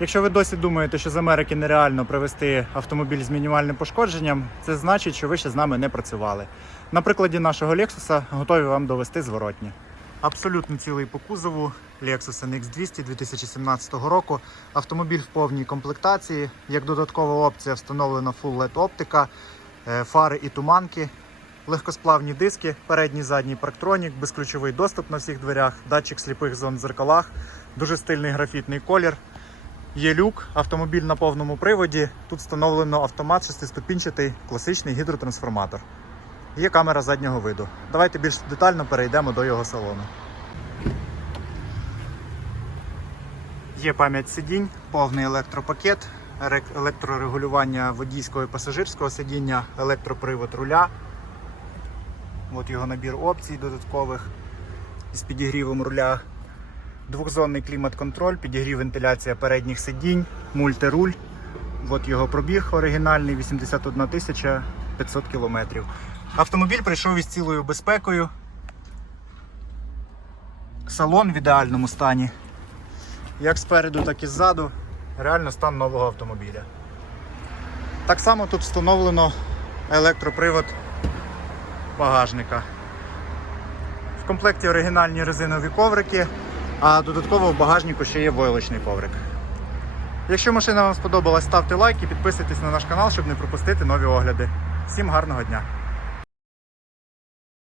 Якщо ви досі думаєте, що з Америки нереально привезти автомобіль з мінімальним пошкодженням, це значить, що ви ще з нами не працювали. На прикладі нашого Lexus готові вам довести зворотні. Абсолютно цілий по кузову Lexus NX 200 2017 року. Автомобіль в повній комплектації. Як додаткова опція встановлена Full LED оптика, е, фари і туманки, легкосплавні диски, передній задній парктронік, безключовий доступ на всіх дверях, датчик сліпих зон в зеркалах, дуже стильний графітний колір. Є люк, автомобіль на повному приводі. Тут встановлено автомат шестиступінчатий, класичний гідротрансформатор. Є камера заднього виду. Давайте більш детально перейдемо до його салону. Є пам'ять сидінь, повний електропакет, електрорегулювання водійського і пасажирського сидіння, електропривод руля. От його набір опцій додаткових із підігрівом руля. Двохзонний клімат-контроль, підігрів вентиляція передніх сидінь, мультируль. От його пробіг оригінальний 81 тисяча 500 кілометрів. Автомобіль прийшов із цілою безпекою. Салон в ідеальному стані. Як спереду, так і ззаду. Реально стан нового автомобіля. Так само тут встановлено електропривод багажника. В комплекті оригінальні резинові коврики, а додатково в багажнику ще є войлочний коврик. Якщо машина вам сподобалась, ставте лайк і підписуйтесь на наш канал, щоб не пропустити нові огляди. Всім гарного дня!